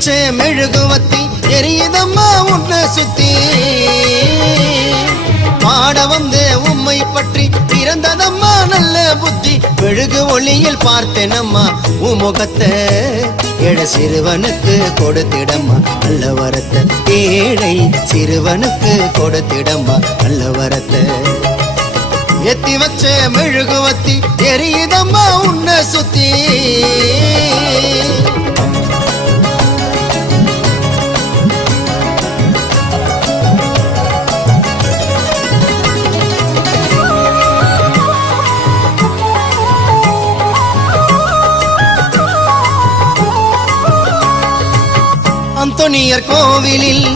வச்ச மெழுகுவத்தி எரியுதம்மா உன்னை சுத்தி பாட வந்த உம்மை பற்றி பிறந்ததம்மா நல்ல புத்தி மெழுகு ஒளியில் பார்த்தேனம்மா உமுகத்தை ஏழை சிறுவனுக்கு கொடுத்திடம்மா நல்ல வரத்தை ஏழை சிறுவனுக்கு கொடுத்திடம்மா நல்ல வரத்தை எத்தி வச்ச மெழுகுவத்தி எரியுதம்மா உன்னை சுத்தி அந்தோனியர் கோவிலில்